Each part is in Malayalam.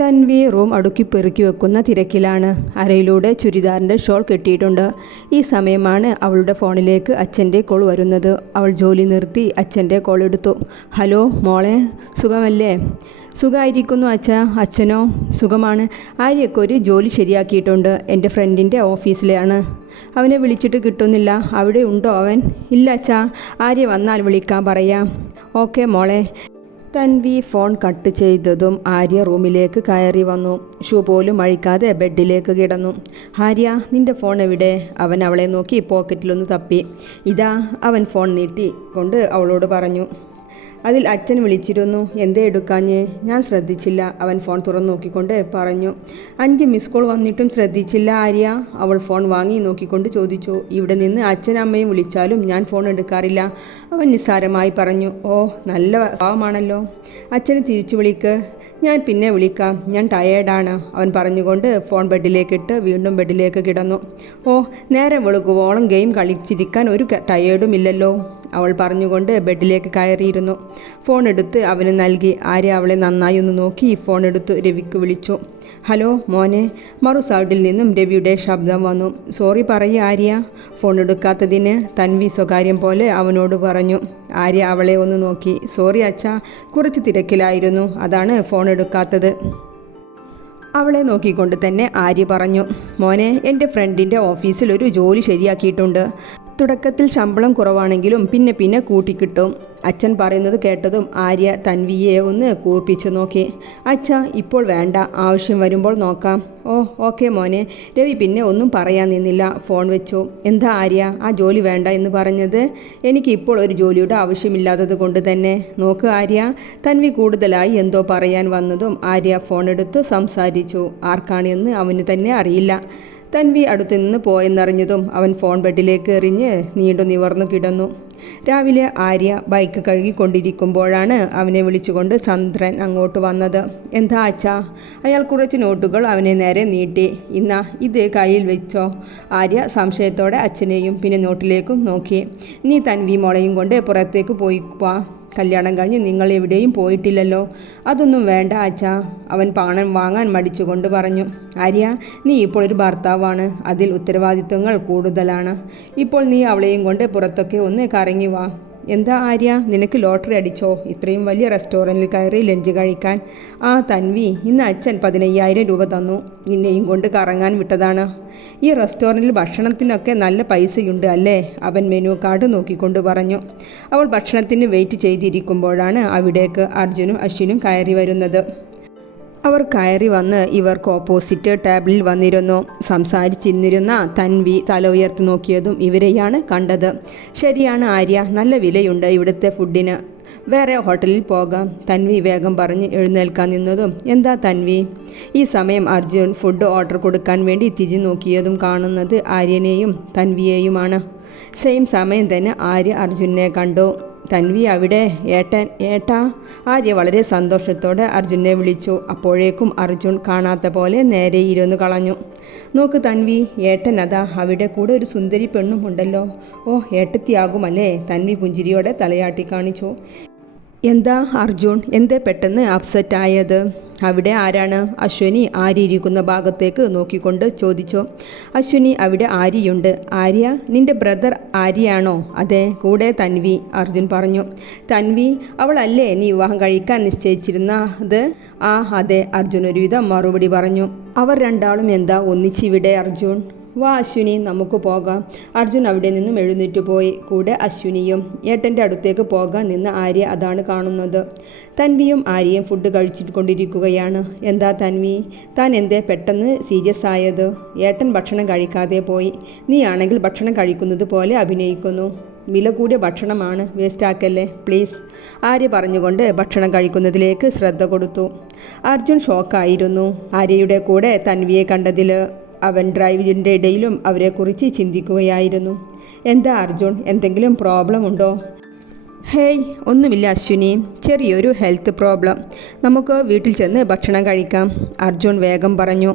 തൻവി റൂം അടുക്കി പെറുക്കി വെക്കുന്ന തിരക്കിലാണ്. അരയിലൂടെ ചുരിദാറിൻ്റെ ഷോൾ കെട്ടിയിട്ടുണ്ട്. ഈ സമയമാണ് അവളുടെ ഫോണിലേക്ക് അച്ഛൻ്റെ കോൾ വരുന്നത്. അവൾ ജോലി നിർത്തി അച്ഛൻ്റെ കോൾ എടുത്തു. ഹലോ മോളെ, സുഖമല്ലേ? സുഖമായിരിക്കുന്നു അച്ഛാ. അച്ഛനോ? സുഖമാണ്. ആര്യയ്ക്ക് ഒരു ജോലി ശരിയാക്കിയിട്ടുണ്ട്. എൻ്റെ ഫ്രണ്ടിൻ്റെ ഓഫീസിലാണ്. അവനെ വിളിച്ചിട്ട് കിട്ടുന്നില്ല. അവിടെ ഉണ്ടോ അവൻ? ഇല്ല അച്ഛാ, ആര്യ വന്നാൽ വിളിക്കാൻ പറയാം. ഓക്കെ മോളെ. തൻവി ഫോൺ കട്ട് ചെയ്തതും ആര്യ റൂമിലേക്ക് കയറി വന്നു. ഷൂ പോലും അഴിക്കാതെ ബെഡിലേക്ക് കിടന്നു. ആര്യ, നിൻ്റെ ഫോൺ എവിടെ? അവൻ അവളെ നോക്കി പോക്കറ്റിലൊന്ന് തപ്പി. ഇതാ. അവൻ ഫോൺ നീട്ടിക്കൊണ്ട് അവളോട് പറഞ്ഞു. അതിൽ അച്ഛൻ വിളിച്ചിരുന്നു. എന്തേ എടുക്കാഞ്ഞ്? ഞാൻ ശ്രദ്ധിച്ചില്ല. അവൻ ഫോൺ തുറന്നു നോക്കിക്കൊണ്ട് പറഞ്ഞു. 5 മിസ് കോൾ വന്നിട്ടും ശ്രദ്ധിച്ചില്ല ആര്യ? അവൾ ഫോൺ വാങ്ങി നോക്കിക്കൊണ്ട് ചോദിച്ചു. ഇവിടെ നിന്ന് അച്ഛനും അമ്മയും വിളിച്ചാലും ഞാൻ ഫോൺ എടുക്കാറില്ല. അവൻ നിസ്സാരമായി പറഞ്ഞു. ഓ, നല്ല പാവമാണല്ലോ. അച്ഛന് തിരിച്ചു വിളിക്ക്. ഞാൻ പിന്നെ വിളിക്കാം, ഞാൻ ടയേർഡാണ്. അവൻ പറഞ്ഞുകൊണ്ട് ഫോൺ ബെഡിലേക്കിട്ട് വീണ്ടും ബെഡിലേക്ക് കിടന്നു. ഓ, നേരം വെളുക്കുവോളം ഗെയിം കളിച്ചിരിക്കാൻ ഒരു ടയേർഡുമില്ലല്ലോ, അവൾ പറഞ്ഞുകൊണ്ട് ബെഡിലേക്ക് കയറിയിരുന്നു. ഫോൺ എടുത്ത് അവന് നൽകി. ആര്യ അവളെ നന്നായി ഒന്ന് നോക്കി ഫോൺ എടുത്ത് രവിക്ക് വിളിച്ചു. ഹലോ മോനെ. മറു സൈഡിൽ നിന്നും രവിയുടെ ശബ്ദം വന്നു. സോറി പറയ് ആര്യ, ഫോൺ എടുക്കാത്തതിന്. തൻവി സ്വകാര്യം പോലെ അവനോട് പറഞ്ഞു. ആര്യ അവളെ ഒന്ന് നോക്കി. സോറി അച്ഛാ, കുറച്ച് തിരക്കിലായിരുന്നു, അതാണ് ഫോൺ എടുക്കാത്തത്. അവളെ നോക്കിക്കൊണ്ട് തന്നെ ആര്യ പറഞ്ഞു. മോനെ, എൻ്റെ ഫ്രണ്ടിൻ്റെ ഓഫീസിൽ ഒരു ജോലി ശരിയാക്കിയിട്ടുണ്ട്. തുടക്കത്തിൽ ശമ്പളം കുറവാണെങ്കിലും പിന്നെ പിന്നെ കൂട്ടിക്കിട്ടും. അച്ഛൻ പറയുന്നത് കേട്ടതും ആര്യ തൻവിയെ ഒന്ന് കൂർപ്പിച്ചു നോക്കി. അച്ഛാ, ഇപ്പോൾ വേണ്ട, ആവശ്യം വരുമ്പോൾ നോക്കാം. ഓ, ഓക്കെ മോനെ. രവി പിന്നെ ഒന്നും പറയാൻ നിന്നില്ല, ഫോൺ വെച്ചു. എന്താ ആര്യ ആ ജോലി വേണ്ട എന്ന് പറഞ്ഞത്? എനിക്ക് ഇപ്പോൾ ഒരു ജോലിയുടെ ആവശ്യമില്ലാത്തത് കൊണ്ട് തന്നെ. നോക്ക് ആര്യ, തൻവി കൂടുതലായി എന്തോ പറയാൻ വന്നതും ആര്യ ഫോൺ എടുത്ത് സംസാരിച്ചു. ആർക്കാണെന്ന് അവന് തന്നെ അറിയില്ല. തൻവി അടുത്തുനിന്ന് പോയെന്നറിഞ്ഞതും അവൻ ഫോൺ ബെഡിലേക്ക് എറിഞ്ഞ് നീണ്ടു നിവർന്നു കിടന്നു. രാവിലെ ആര്യ ബൈക്ക് കഴുകിക്കൊണ്ടിരിക്കുമ്പോഴാണ് അവനെ വിളിച്ചുകൊണ്ട് ചന്ദ്രൻ അങ്ങോട്ട് വന്നത്. എന്താ അച്ഛാ? അയാൾ കുറച്ച് നോട്ടുകൾ അവനെ നേരെ നീട്ടി. ഇന്നാ, ഇത് കയ്യിൽ വെച്ചോ. ആര്യ സംശയത്തോടെ അച്ഛനെയും പിന്നെ നോട്ടിലേക്കും നോക്കി. നീ തൻവി മോളെയും കൊണ്ട് പുറത്തേക്ക് പോയി വാ. കല്യാണം കഴിഞ്ഞ് നിങ്ങൾ എവിടെയും പോയിട്ടില്ലല്ലോ. അതൊന്നും വേണ്ട അച്ഛാ, അവൻ പണം വാങ്ങാൻ മടിച്ചുകൊണ്ട് പറഞ്ഞു. ആര്യ, നീ ഇപ്പോൾ ഒരു ഭർത്താവാണ്, അതിൽ ഉത്തരവാദിത്വങ്ങൾ കൂടുതലാണ്. ഇപ്പോൾ നീ അവളെയും കൊണ്ട് പുറത്തൊക്കെ ഒന്ന് കറങ്ങി വാ. എന്താ ആര്യ, നിനക്ക് ലോട്ടറി അടിച്ചോ ഇത്രയും വലിയ റെസ്റ്റോറൻറ്റിൽ കയറി ലഞ്ച് കഴിക്കാൻ? ആ തൻവി, ഇന്ന് അച്ഛൻ 15,000 രൂപ തന്നു, നിന്നെയും കൊണ്ട് കറങ്ങാൻ വിട്ടതാണ്. ഈ റെസ്റ്റോറൻറ്റിൽ ഭക്ഷണത്തിനൊക്കെ നല്ല പൈസയുണ്ട് അല്ലേ? അവൻ മെനു കാർഡ് നോക്കിക്കൊണ്ട് പറഞ്ഞു. അവൾ ഭക്ഷണത്തിന് വെയിറ്റ് ചെയ്തിരിക്കുമ്പോഴാണ് അവിടേക്ക് അർജുനും അശ്വിനും കയറി വരുന്നത്. അവർ കയറി വന്ന് ഇവർക്ക് ഓപ്പോസിറ്റ് ടേബിളിൽ വന്നിരുന്നു. സംസാരിച്ചിരുന്നിരുന്ന തൻവി തല ഉയർത്തി നോക്കിയതും ഇവരെയാണ് കണ്ടത്. ശരിയാണ് ആര്യ, നല്ല വിലയുണ്ട് ഇവിടുത്തെ ഫുഡിന്. വേറെ ഹോട്ടലിൽ പോകാം, തൻവി വേഗം പറഞ്ഞ് എഴുന്നേൽക്കാൻ നിന്നതും. എന്താ തൻവി? ഈ സമയം അർജുൻ ഫുഡ് ഓർഡർ കൊടുക്കാൻ വേണ്ടി തിരിഞ്ഞു നോക്കിയതും കാണുന്നത് ആര്യനെയും തൻവിയെയുമാണ്. സെയിം സമയം തന്നെ ആര്യ അർജുനെ കണ്ടു. തൻവി അവിടെ. ഏട്ടാ. ആര്യ വളരെ സന്തോഷത്തോടെ അർജുനെ വിളിച്ചു. അപ്പോഴേക്കും അർജുൻ കാണാത്ത പോലെ നേരെ ഇരുന്ന് കളഞ്ഞു. നോക്ക് തൻവി, ഏട്ടൻ അതാ അവിടെ, കൂടെ ഒരു സുന്ദരി പെണ്ണും ഉണ്ടല്ലോ. ഓ, ഏട്ടത്തിയാകുമല്ലേ? തൻവി പുഞ്ചിരിയോടെ തലയാട്ടി കാണിച്ചു. എന്താ അർജുൻ, എന്തേ പെട്ടെന്ന് അപ്സെറ്റ് ആയത്? അവിടെ ആരാണ്? അശ്വിനി ആര്യ ഇരിക്കുന്ന ഭാഗത്തേക്ക് നോക്കിക്കൊണ്ട് ചോദിച്ചു. അശ്വിനി, അവിടെ ആര്യയുണ്ട്. ആര്യ, നിന്റെ ബ്രദർ ആര്യയാണോ? അതെ, കൂടെ തൻവി, അർജുൻ പറഞ്ഞു. തൻവി, അവളല്ലേ നീ വിവാഹം കഴിക്കാൻ നിശ്ചയിച്ചിരുന്നത്? ആ അതെ, അർജുൻ ഒരുവിധം മറുപടി പറഞ്ഞു. അവർ രണ്ടാളും എന്താ ഒന്നിച്ചിവിടെ അർജുൻ? വാ അശ്വിനി, നമുക്ക് പോകാം. അർജുൻ അവിടെ നിന്നും എഴുന്നേറ്റ് പോയി. കൂടെ അശ്വിനിയും. ഏട്ടൻ്റെ അടുത്തേക്ക് പോകാൻ നിന്ന ആര്യ അതാണ് കാണുന്നത്. തൻവിയും ആര്യയും ഫുഡ് കഴിച്ചിട്ടുകൊണ്ടിരിക്കുകയാണ്. എന്താ തൻവി, താൻ എന്തേ പെട്ടെന്ന് സീരിയസ് ആയത്? ഏട്ടൻ ഭക്ഷണം കഴിക്കാതെ പോയി, നീ ആണെങ്കിൽ ഭക്ഷണം കഴിക്കുന്നത് പോലെ അഭിനയിക്കുന്നു. വില കൂടിയ ഭക്ഷണമാണ്, വേസ്റ്റാക്കല്ലേ പ്ലീസ്, ആര്യ പറഞ്ഞുകൊണ്ട് ഭക്ഷണം കഴിക്കുന്നതിലേക്ക് ശ്രദ്ധ കൊടുത്തു. അർജുൻ ഷോക്കായിരുന്നു ആര്യയുടെ കൂടെ തൻവിയെ കണ്ടതിൽ. അവൻ ഡ്രൈവിൻ്റെ ഇടയിലും അവരെക്കുറിച്ച് ചിന്തിക്കുകയായിരുന്നു. എന്താ അർജുൻ, എന്തെങ്കിലും പ്രോബ്ലം ഉണ്ടോ? ഹേയ്, ഒന്നുമില്ല അശ്വിനി, ചെറിയൊരു ഹെൽത്ത് പ്രോബ്ലം. നമുക്ക് വീട്ടിൽ ചെന്ന് ഭക്ഷണം കഴിക്കാം, അർജുൻ വേഗം പറഞ്ഞു.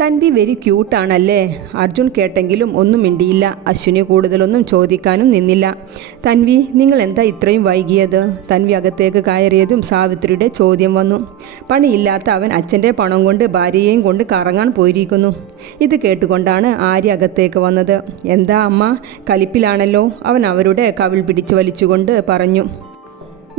തൻവി വെരി ക്യൂട്ടാണല്ലേ? അർജുൻ കേട്ടെങ്കിലും ഒന്നും മിണ്ടിയില്ല. അശ്വിനി കൂടുതലൊന്നും ചോദിക്കാനും നിന്നില്ല. തൻവി, നിങ്ങൾ എന്താ ഇത്രയും വൈകിയത്? തൻവി അകത്തേക്ക് കയറിയതും സാവിത്രിയുടെ ചോദ്യം വന്നു. പണിയില്ലാത്ത അവൻ അച്ഛൻ്റെ പണം കൊണ്ട് ഭാര്യയെയും കൊണ്ട് കറങ്ങാൻ പോയിരിക്കുന്നു. ഇത് കേട്ടുകൊണ്ടാണ് ആര്യ അകത്തേക്ക് വന്നത്. എന്താ അമ്മ, കലിപ്പിലാണല്ലോ? അവൻ അവരുടെ കവിൾ പിടിച്ചു വലിച്ചുകൊണ്ട് പറഞ്ഞു.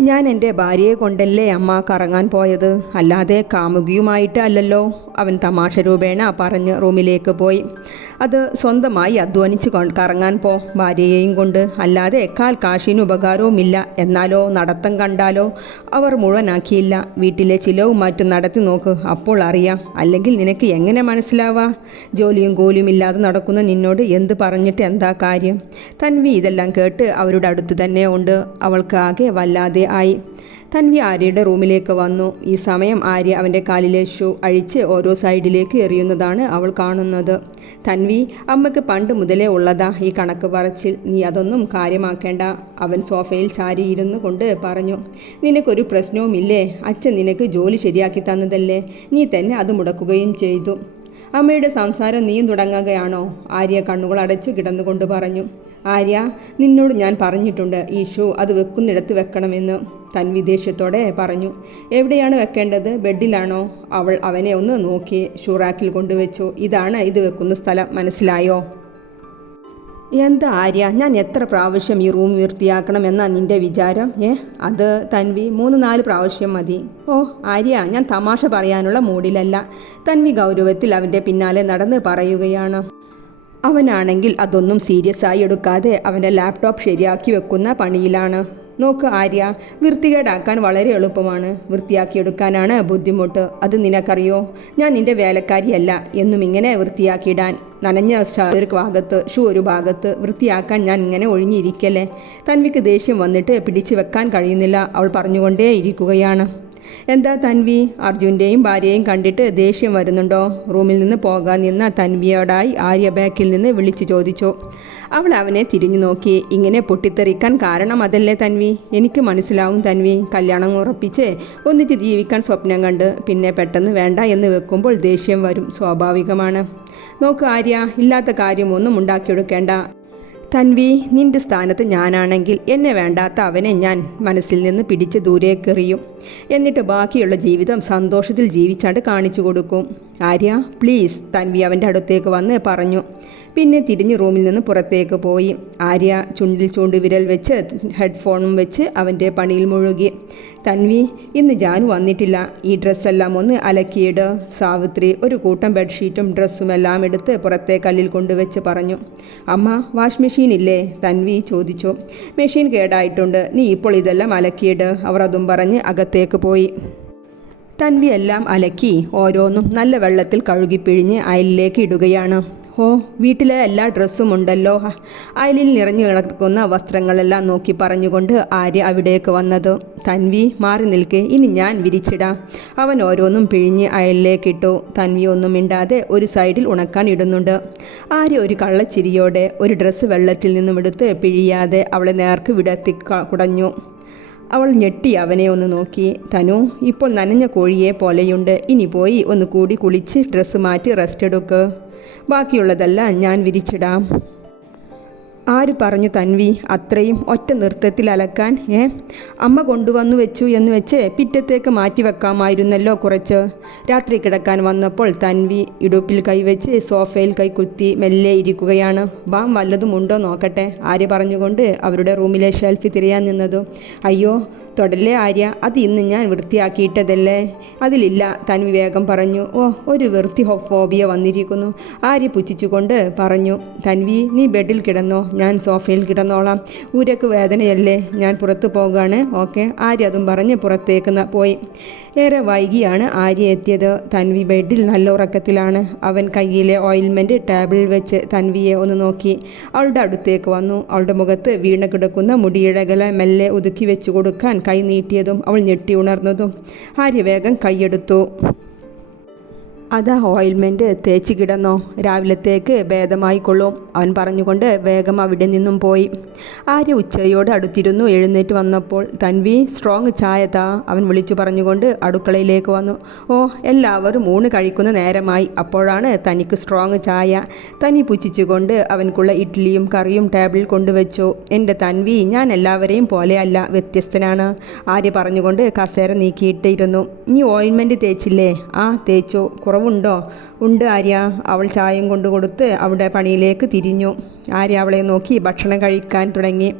ഞാൻ എൻ്റെ ഭാര്യയെ കൊണ്ടല്ലേ അമ്മ കറങ്ങാൻ പോയത്, അല്ലാതെ കാമുകിയുമായിട്ട് അല്ലല്ലോ. അവൻ തമാശ രൂപേണ പറഞ്ഞ് റൂമിലേക്ക് പോയി. അത് സ്വന്തമായി അധ്വാനിച്ച് കറങ്ങാൻ പോ, ഭാര്യയെയും കൊണ്ട്, അല്ലാതെ കാൽ കാശിന് ഉപകാരവുമില്ല. എന്നാലോ നടത്തം കണ്ടാലോ? അവർ മുഴുവനാക്കിയില്ല. വീട്ടിലെ ചിലവും മറ്റും നടത്തി നോക്ക്, അപ്പോൾ അറിയാം. അല്ലെങ്കിൽ നിനക്ക് എങ്ങനെ മനസ്സിലാവാ? ജോലിയും കൂലിയും ഇല്ലാതെ നടക്കുന്ന നിന്നോട് എന്ത് പറഞ്ഞിട്ട് എന്താ കാര്യം? തൻവി ഇതെല്ലാം കേട്ട് അവരുടെ അടുത്ത് തന്നെ ഉണ്ട്. അവൾക്ക് ആകെ വല്ലാതെ ആയി. തൻവി ആര്യയുടെ റൂമിലേക്ക് വന്നു. ഈ സമയം ആര്യ അവൻ്റെ കാലിലെ ഷൂ അഴിച്ച് ഓരോ സൈഡിലേക്ക് എറിയുന്നതാണ് അവൾ കാണുന്നത്. തൻവി, അമ്മയ്ക്ക് പണ്ട് മുതലേ ഉള്ളതാ ഈ കണക്ക് പറച്ചിൽ, നീ അതൊന്നും കാര്യമാക്കേണ്ട. അവൻ സോഫയിൽ ചാരി ഇരുന്നു കൊണ്ട് പറഞ്ഞു. നിനക്കൊരു പ്രശ്നവുമില്ലേ? അച്ഛൻ നിനക്ക് ജോലി ശരിയാക്കി തന്നതല്ലേ? നീ തന്നെ അത് മുടക്കുകയും ചെയ്തു. അമ്മയുടെ സംസാരം നീയും തുടങ്ങുകയാണോ? ആര്യ കണ്ണുകൾ അടച്ചു കിടന്നുകൊണ്ട് പറഞ്ഞു. ആര്യ, നിന്നോട് ഞാൻ പറഞ്ഞിട്ടുണ്ട് ഈ ഷൂ അത് വെക്കുന്നിടത്ത് വെക്കണമെന്ന്. തൻവി ദേഷ്യത്തോടെ പറഞ്ഞു. എവിടെയാണ് വെക്കേണ്ടത്? ബെഡിലാണോ? അവൾ അവനെ ഒന്ന് നോക്കി ഷൂ റാക്കിൽ കൊണ്ടുവച്ചു. ഇതാണ് ഇത് വെക്കുന്ന സ്ഥലം, മനസ്സിലായോ? എന്താ ആര്യ, ഞാൻ എത്ര പ്രാവശ്യം ഈ റൂം വൃത്തിയാക്കണമെന്നാ നിൻ്റെ വിചാരം? അത് തൻവി 3-4 പ്രാവശ്യം മതി. ഓ ആര്യ, ഞാൻ തമാശ പറയാനുള്ള മൂഡിലല്ല. തൻവി ഗൗരവത്തിൽ അവൻ്റെ പിന്നാലെ നടന്ന് പറയുകയാണ്. അവനാണെങ്കിൽ അതൊന്നും സീരിയസ് ആയി എടുക്കാതെ അവൻ്റെ ലാപ്ടോപ്പ് ശരിയാക്കി വെക്കുന്ന പണിയിലാണ്. നോക്ക് ആര്യ, വൃത്തികേടാക്കാൻ വളരെ എളുപ്പമാണ്, വൃത്തിയാക്കിയെടുക്കാനാണ് ബുദ്ധിമുട്ട്. അത് നിനക്കറിയോ? ഞാൻ നിൻ്റെ വേലക്കാരിയല്ല എന്നും ഇങ്ങനെ വൃത്തിയാക്കിയിടാൻ. നനഞ്ഞ ഒരു ഭാഗത്ത്, ഷൂ ഒരു ഭാഗത്ത് വൃത്തിയാക്കാൻ ഞാൻ ഇങ്ങനെ ഒഴിഞ്ഞിരിക്കല്ലേ? തൻവിക്ക് ദേഷ്യം വന്നിട്ട് പിടിച്ചു വെക്കാൻ കഴിയുന്നില്ല. അവൾ പറഞ്ഞുകൊണ്ടേ ഇരിക്കുകയാണ്. എന്താ തൻവി, അർജുൻ്റെയും ഭാര്യയെയും കണ്ടിട്ട് ദേഷ്യം വരുന്നുണ്ടോ? റൂമിൽ നിന്ന് പോകാൻ നിന്ന തൻവിയോടായി ആര്യ ബാക്കിൽ നിന്ന് വിളിച്ചു ചോദിച്ചു. അവൾ അവനെ തിരിഞ്ഞു നോക്കി. ഇങ്ങനെ പൊട്ടിത്തെറിക്കാൻ കാരണം അതല്ലേ തൻവി? എനിക്ക് മനസ്സിലാവും തൻവി. കല്യാണം ഉറപ്പിച്ച് ഒന്നിച്ച് ജീവിക്കാൻ സ്വപ്നം കണ്ട് പിന്നെ പെട്ടെന്ന് വേണ്ട എന്ന് വെക്കുമ്പോൾ ദേഷ്യം വരും, സ്വാഭാവികമാണ്. നോക്ക് ആര്യ, ഇല്ലാത്ത കാര്യമൊന്നും ഉണ്ടാക്കിയെടുക്കേണ്ട. തൻവി, നിൻ്റെ സ്ഥാനത്ത് ഞാനാണെങ്കിൽ എന്നെ വേണ്ടാത്ത അവനെ ഞാൻ മനസ്സിൽ നിന്ന് പിടിച്ച് ദൂരേക്കെറിയും. എന്നിട്ട് ബാക്കിയുള്ള ജീവിതം സന്തോഷത്തിൽ ജീവിച്ചാണ്ട് കാണിച്ചു കൊടുക്കും. ആര്യ പ്ലീസ്, തൻവി അവൻ്റെ അടുത്തേക്ക് വന്ന് പറഞ്ഞു. പിന്നെ തിരിഞ്ഞ് റൂമിൽ നിന്ന് പുറത്തേക്ക് പോയി. ആര്യ ചുണ്ടിൽ ചൂണ്ടുവിരൽ വെച്ച് ഹെഡ്ഫോണും വെച്ച് അവൻ്റെ പണിയിൽ മുഴുകി. തൻവി, ഇന്ന് ജാനു വന്നിട്ടില്ല, ഈ ഡ്രസ്സെല്ലാം ഒന്ന് അലക്കിയിട്. സാവിത്രി ഒരു കൂട്ടം ബെഡ്ഷീറ്റും ഡ്രസ്സുമെല്ലാം എടുത്ത് പുറത്തെ കല്ലിൽ കൊണ്ടുവച്ച് പറഞ്ഞു. അമ്മ, വാഷ് മെഷീൻ ഇല്ലേ? തൻവി ചോദിച്ചു. മെഷീൻ കേടായിട്ടുണ്ട്, നീ ഇപ്പോൾ ഇതെല്ലാം അലക്കിയിട്. അവർ അതും പറഞ്ഞ് അകത്തേക്ക് പോയി. തൻവി എല്ലാം അലക്കി ഓരോന്നും നല്ല വെള്ളത്തിൽ കഴുകിപ്പിഴിഞ്ഞ് അയലിലേക്ക് ഇടുകയാണ്. ഓ, വീട്ടിലെ എല്ലാ ഡ്രസ്സും ഉണ്ടല്ലോ. അയലിൽ നിറഞ്ഞു കിടക്കുന്ന വസ്ത്രങ്ങളെല്ലാം നോക്കി പറഞ്ഞുകൊണ്ട് ആര്യ അവിടേക്ക് വന്നത്. തൻവി മാറി നിൽക്കെ, ഇനി ഞാൻ വിരിച്ചിടാം. അവൻ ഓരോന്നും പിഴിഞ്ഞ് അയലിലേക്കിട്ടു. തൻവി ഒന്നും മിണ്ടാതെ ഒരു സൈഡിൽ ഉണക്കാൻ ഇടുന്നുണ്ട്. ആര്യ ഒരു കള്ളച്ചിരിയോടെ ഒരു ഡ്രസ്സ് വെള്ളത്തിൽ നിന്നും എടുത്ത് പിഴിയാതെ അവളെ നേർക്ക് വിടത്തി കുടഞ്ഞു. അവൾ ഞെട്ടി അവനെ ഒന്ന് നോക്കി. തനു, ഇപ്പോൾ നനഞ്ഞ കോഴിയെ പോലെയുണ്ട്. ഇനി പോയി ഒന്ന് കൂടി കുളിച്ച് ഡ്രസ്സ് മാറ്റി റെസ്റ്റ് എടുക്ക്. ബാക്കിയുള്ളതെല്ലാം ഞാൻ വിരിച്ചിടാം. ആര് പറഞ്ഞു തൻവി അത്രയും ഒറ്റ നൃത്തത്തിൽ അലക്കാൻ? അമ്മ കൊണ്ടുവന്നു വെച്ചു എന്ന് വെച്ച് പിറ്റത്തേക്ക് മാറ്റി വെക്കാമായിരുന്നല്ലോ കുറച്ച്. രാത്രി കിടക്കാൻ വന്നപ്പോൾ തൻവി ഇടുപ്പിൽ കൈവച്ച് സോഫയിൽ കൈകുത്തി മെല്ലെ ഇരിക്കുകയാണ്. ബാം വല്ലതും ഉണ്ടോ നോക്കട്ടെ, ആര്യ പറഞ്ഞുകൊണ്ട് അവരുടെ റൂമിലെ ഷെൽഫ് തിരയാൻ നിന്നതു. അയ്യോ തൊടല്ലേ ആര്യ, അത് ഇന്ന് ഞാൻ വൃത്തിയാക്കിയിട്ടതല്ലേ. അതിലില്ല, തൻവി വേഗം പറഞ്ഞു. ഓ, ഒരു വൃത്തി ഫോബിയ വന്നിരിക്കുന്നു. ആര്യ പുച്ഛിച്ചുകൊണ്ട് പറഞ്ഞു. തൻവി, നീ ബെഡിൽ കിടന്നോ, ഞാൻ സോഫയിൽ കിടന്നോളാം. ഊരക്ക് വേദനയല്ലേ, ഞാൻ പുറത്തു പോകാണ്. ഓക്കെ. ആര്യ അതും പറഞ്ഞ് പുറത്തേക്ക് പോയി. ഏറെ വൈകിയാണ് ആര്യ എത്തിയത്. തൻവി ബെഡിൽ നല്ല ഉറക്കത്തിലാണ്. അവൻ കയ്യിലെ ഓയിൽമെൻറ്റ് ടേബിളിൽ വെച്ച് തൻവിയെ ഒന്ന് നോക്കി. അവളുടെ അടുത്തേക്ക് വന്നു. അവളുടെ മുഖത്ത് വീണ് കിടക്കുന്ന മുടിയിഴകല മെല്ലെ ഒതുക്കി വെച്ചു കൊടുക്കാൻ കൈ നീട്ടിയതും അവൾ ഞെട്ടി ഉണർന്നതും ആര്യ വേഗം കൈയെടുത്തു. അതാ ഓയിൽമെൻറ്റ് തേച്ച് കിടന്നോ, രാവിലത്തേക്ക് ഭേദമായിക്കൊള്ളും. അവൻ പറഞ്ഞുകൊണ്ട് വേഗം അവിടെ നിന്നും പോയി. ആര്യ ഉച്ചയോട് അടുത്തിരുന്നു എഴുന്നേറ്റ് വന്നപ്പോൾ തൻവി സ്ട്രോങ് ചായ താ, അവൻ വിളിച്ചു പറഞ്ഞുകൊണ്ട് അടുക്കളയിലേക്ക് വന്നു. ഓ, എല്ലാവരും ഊണ് കഴിക്കുന്ന നേരമായി, അപ്പോഴാണ് തനിക്ക് സ്ട്രോങ് ചായ. തൻവി പുച്ഛിച്ചുകൊണ്ട് അവൻക്കുള്ള ഇഡ്ഡലിയും കറിയും ടേബിളിൽ കൊണ്ടുവച്ചു. എൻ്റെ തൻവി, ഞാൻ എല്ലാവരെയും പോലെയല്ല, വ്യത്യസ്തനാണ്, ആര്യ പറഞ്ഞുകൊണ്ട് കസേര നീക്കിയിട്ടിരുന്നു. നീ ഓയിൻമെൻറ്റ് തേച്ചില്ലേ? ആ തേച്ചു. കുറവുണ്ടോ? ഉണ്ട് ആര്യ. അവൾ ചായയും കൊണ്ടു കൊടുത്ത് അവിടെ പണിയിലേക്ക് തിരിഞ്ഞു. ആര്യ അവളെ നോക്കി ഭക്ഷണം കഴിക്കാൻ തുടങ്ങി.